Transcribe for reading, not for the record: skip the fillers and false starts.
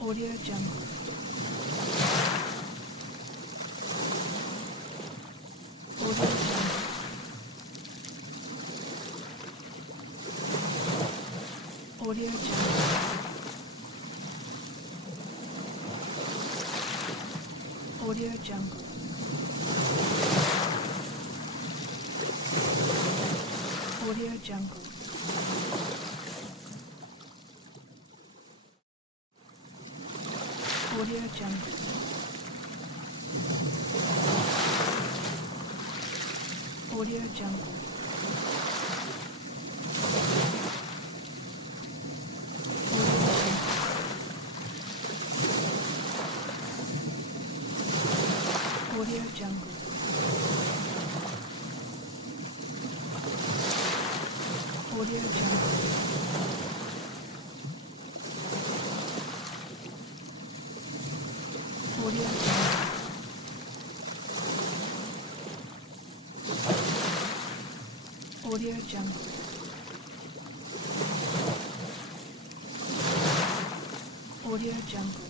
Audio Jungle. Audio Jungle. Audio Jungle. Audio Jungle. Audio Jungle. Audio Jungle. Audio Jungle. Audio Jungle. Audio Jungle. Audio Jungle. Audio Jungle. Audio Jungle.